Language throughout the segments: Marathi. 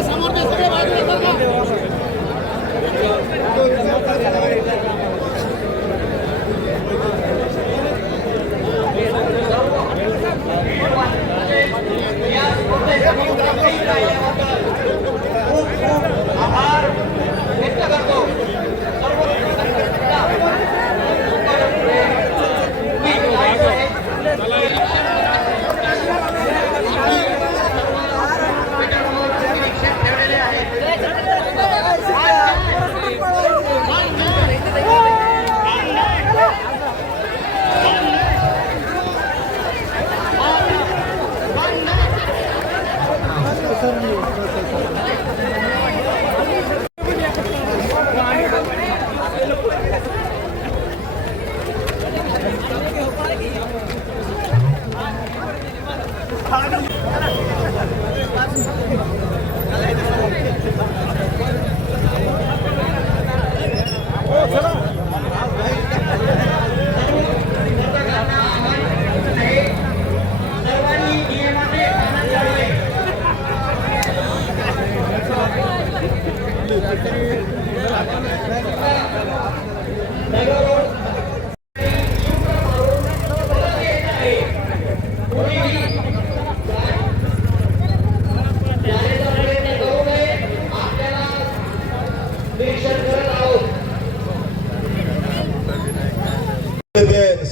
समोर ते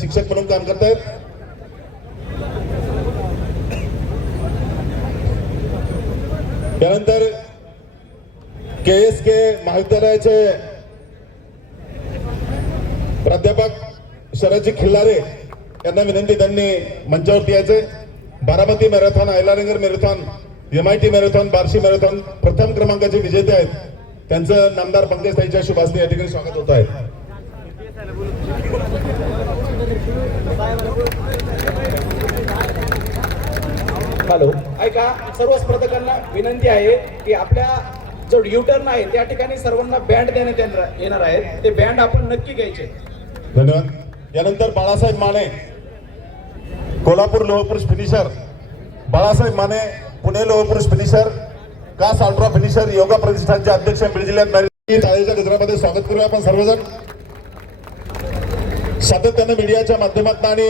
शिक्षक म्हणून काम करतायत. त्यानंतर के एस के महाविद्यालयाचे प्राध्यापक शरदजी खिल्लारे यांना विनंती त्यांनी मंचावरती यायचे. Baramati marathon आयलानगर marathon M I T marathon Barshi marathon प्रथम क्रमांकाचे विजेते आहेत. त्यांचं नामदार पंकज ताईच्या शुभ हस्ते या ठिकाणी स्वागत होत आहे. हॅलो. ऐका सर्व स्पर्धकांना विनंती आहे की आपल्या जो यू टर्न आहे त्या ठिकाणी सर्वांना बँड देण्यात येणार- येणार आहेत. ते बँड आपण नक्की घ्यायचे. धन्यवाद. यानंतर बाळासाहेब माने कोल्हापूर लोहपुरुष finisher Balasaheb Mane Pune लोहपुरुष finisher Kas ultra finisher yoga प्रतिष्ठानचे अध्यक्ष बीड जिल्ह्यात मॅरेथॉन गजरामध्ये स्वागत करूया आपण सर्वजण. सातत्यानं मीडियाच्या माध्यमातून आणि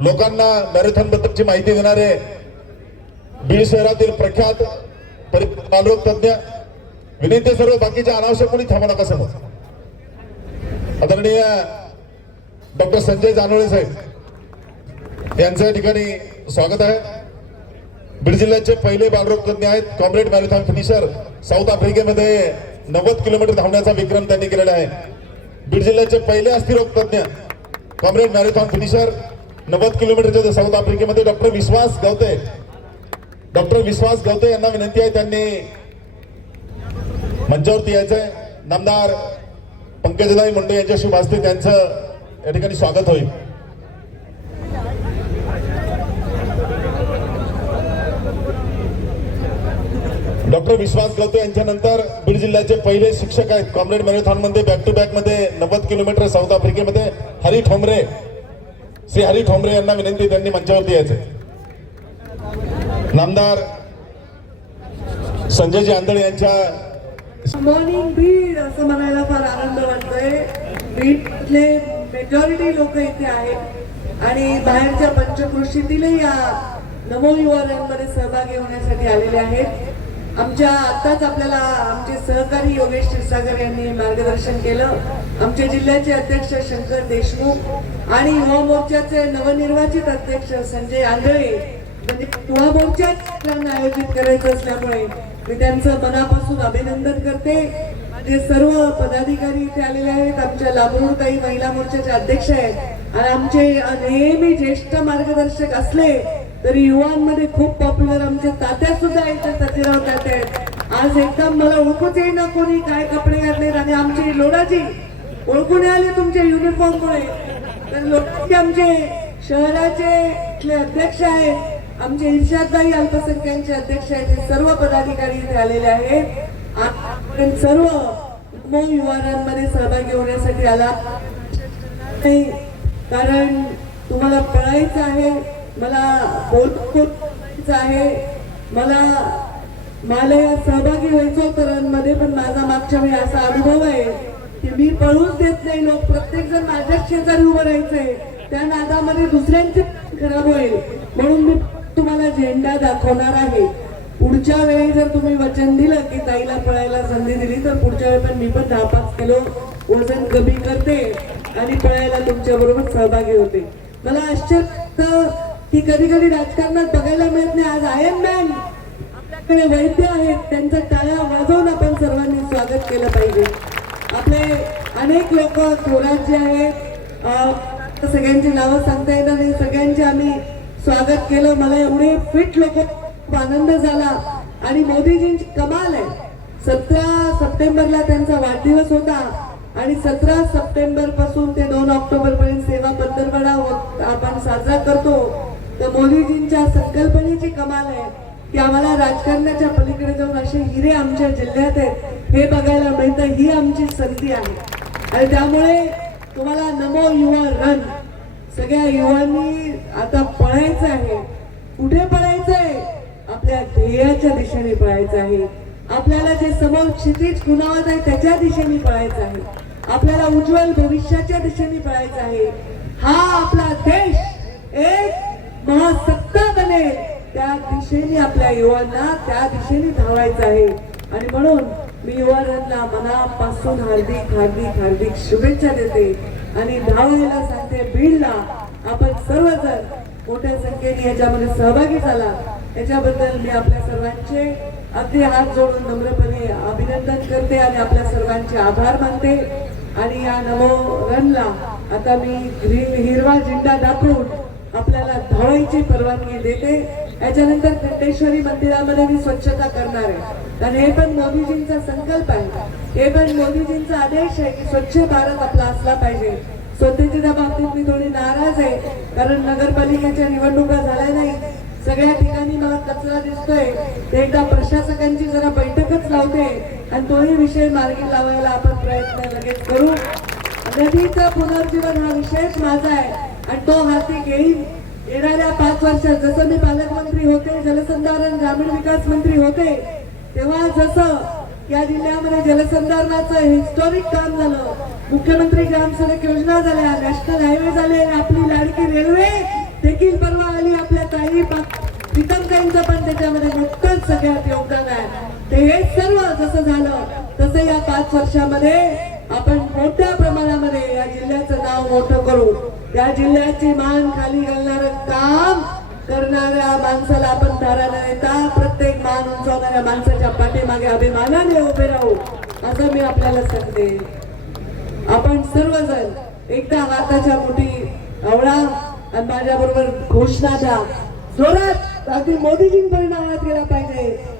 लोकांना मॅरेथॉन बद्दलची माहिती देणारे बीड शहरातील प्रख्यात परि- बालरोग तज्ञ विनंती सर्व बाकीच्या अनावश्यक कोणी थांबा नका समोर आदरणीय डॉक्टर संजय जानोळे साहेब यांचं ठिकाणी स्वागत आहे. बीड जिल्ह्याचे पहिले बालरोग तज्ञ आहेत कॉम्रेड मॅरेथॉन फिनिशर साऊथ आफ्रिकेमध्ये नव्वद किलोमीटर धावण्याचा विक्रम त्यांनी केलेला आहे. बीड जिल्ह्याचे पहिले अस्थिरोग तज्ञ कॉम्रेड मॅरेथॉन फिनिशर नव्वद किलोमीटरचे साऊथ आफ्रिकेमध्ये डॉक्टर विश्वास गवते. डॉक्टर विश्वास गवते यांना विनंती आहे त्यांनी मंचावरती यायचंय. नामदार पंकजदाई मुंडे यांच्या शुभ त्यांचं या ठिकाणी स्वागत होईल. डॉक्टर विश्वास गवते यांच्यानंतर बीड जिल्ह्याचे पहिले शिक्षक आहेत. कॉम्रेड मॅरेथॉनमध्ये बॅक टू बॅकमध्ये नव्वद किलोमीटर साऊथ आफ्रिकेमध्ये हरी ठोंबरे. श्री हरी ठोंबरे यांना विनंती त्यांनी मंचावरती यायचे. नामदार संजयजी आंधळे यांच्या मॉर्निंग बीड. असं म्हणायला फार आनंद वाटतोय. बीडले मेजॉरिटी लोक इथे आहेत. आणि बाहेरच्या पंचकृषीतील या नमो युवा सहभागी होण्यासाठी आलेले आहेत. आमच्या आत्ताच आपल्याला आमचे सहकारी योगेश क्षीरसागर यांनी मार्गदर्शन केलं. आमचे जिल्ह्याचे अध्यक्ष शंकर देशमुख आणि युवा मोर्चाचे नवनिर्वाचित अध्यक्ष संजय आंधळे. म्हणजे युवा मोर्चाच आयोजित करायचं असल्यामुळे मी त्यांचं मनापासून अभिनंदन करते. जे सर्व पदाधिकारी इथे आलेले आहेत आमच्या लाभूरताई महिला मोर्चाचे अध्यक्ष आहेत. आणि आमचे नेहमी ज्येष्ठ मार्गदर्शक असले तरी युवांमध्ये खूप पॉप्युलर आमच्या तात्या सुद्धा इथे सतीराव तात्या आहेत. आज एकदम मला ओळखूच येईना कोणी काय कपडे घातलेत आणि आमची लोडाजी ओळखून आले तुमच्या युनिफॉर्म मुळे. तर लोडाजी आमचे शहराचे इथले अध्यक्ष आहेत. आमचे इर्षादबाई अल्पसंख्याचे अध्यक्ष आहेत. हे सर्व पदाधिकारी इथे आलेले आहेत. सर्व युवानांमध्ये सहभागी होण्यासाठी आला. कारण तुम्हाला पळायचं आहे मला बोलायचं आहे. मला मला या सहभागी व्हायचो होतं पण माझा मागच्या वेळी असा अनुभव आहे की मी पळूच देत नाही लोक. प्रत्येक जण माझ्या शेजारी उभं राहायचंय. त्या नादामध्ये दुसऱ्यांचे खराब होईल. म्हणून मी तुम्हाला झेंडा दाखवणार आहे. पुढच्या वेळी जर तुम्ही वचन दिलं की ताईला पळायला संधी दिली तर पुढच्या वेळी पण मी पण दहा पाच किलो वजन कमी करते आणि पळायला तुमच्या बरोबर सहभागी होते. मला आश्चर्य ती की कधी कधी राजकारणात बघायला मिळत नाही. आज आय एम मॅन आपल्याकडे वैद्य आहेत. त्यांचा टाळ्या वाजवून आपण सर्वांनी स्वागत केलं पाहिजे. आपले अनेक लोक थोरात जे आहेत सगळ्यांची नावं सांगता येणार नाही. सगळ्यांचे आम्ही स्वागत केलं. मला एवढे फिट लोक आनंद झाला. आणि मोदीजींची कमाल आहे. सतरा सप्टेंबरला त्यांचा वाढदिवस होता. आणि सतरा सप्टेंबरपासून ते दोन ऑक्टोबर पर्यंत सेवा पंधरवडा आपण साजरा करतो. तर मोदीजींच्या संकल्पनेची कमाल आहे की आम्हाला राजकारणाच्या पलीकडे जाऊन असे हिरे आमच्या जिल्ह्यात आहेत हे बघायला मिळतं ही आमची संधी आहे. आणि त्यामुळे तुम्हाला नमो युवा रन. सगळ्या युवांनी आता पळायचं आहे. कुठे पळायचं आहे? आपल्या ध्येयाच्या दिशेने पळायचं आहे. आपल्याला जे समोर क्षितिज खुणावत आहे त्याच्या दिशेने पळायचं आहे. आपल्याला उज्ज्वल भविष्याच्या दिशेने पळायचं आहे. हा आपला देश एक महासत्ता बनेल त्या दिशेने आपल्या युवांना त्या दिशेने धावायचं आहे. आणि म्हणून मी युवांना मनापासून हार्दिक हार्दिक हार्दिक शुभेच्छा देते. आणि धावायला सांगते भीडला आपण सर्वजण मोठ्या संख्येने याच्यामध्ये सहभागी झाला. याच्याबद्दल मी आपल्या सर्वांचे अगदी हात जोडून नम्रपणे अभिनंदन करते आणि आपल्या सर्वांचे आभार मानते. आणि या नमो रनला आता मी ग्रीन हिरवा झेंडा दाखवून आपल्याला धावायची परवानगी देते. याच्यानंतर खंडेश्वरी मंदिरामध्ये मी स्वच्छता करणार आहे. आणि हे पण मोदीजींचा संकल्प आहे. हे पण मोदीजींचा आदेश आहे की स्वच्छ भारत आपला असला पाहिजे. स्वच्छतेच्या बाबतीत मी थोडी नाराज आहे कारण नगरपालिकेच्या निवडणुका झाल्या नाही सगळ्या ठिकाणी मला कचरा दिसतोय. ते एकदा प्रशासकांची जरा बैठकच लावते आणि तोही विषय मार्गी लावायला आपण प्रयत्न लगेच करू. नदीचं पुनर्जीवन हा विषयच माझा आहे. आणि तो हाती घेईन येणाऱ्या पाच वर्षात जसं मी पालकमंत्री होते जलसंधारण ग्रामीण विकास मंत्री होते तेव्हा जसं या जिल्ह्यामध्ये जलसंधारणाचं हिस्टॉरिक काम झालं मुख्यमंत्री ग्रामसडक योजना झाल्या नॅशनल हायवे झाले आणि आपली लाडकी रेल्वे देखील परवा आली आपल्या ताई प्रीतमताईंचं पण त्याच्यामध्ये नुकतंच सगळ्यात योगदान आहे. ते हे सर्व जसं झालं तसं या पाच वर्षामध्ये आपण मोठ्या प्रमाणामध्ये या जिल्ह्याचं नाव मोठं करू. या जिल्ह्याची मान खाली घालणारं काम करणाऱ्या माणसाला आपण धारा न प्रत्येक मान उंचावणाऱ्या माणसाच्या पाठीमागे अभिमानाने उभे राहू. असं मी आपल्याला सांगते. आपण सर्वजण एकदा हाताच्या मोठी आवळा आणि माझ्या बरोबर घोषणा द्या. जोरात अगदी मोदीजींपर्यंत आवाज गेला पाहिजे.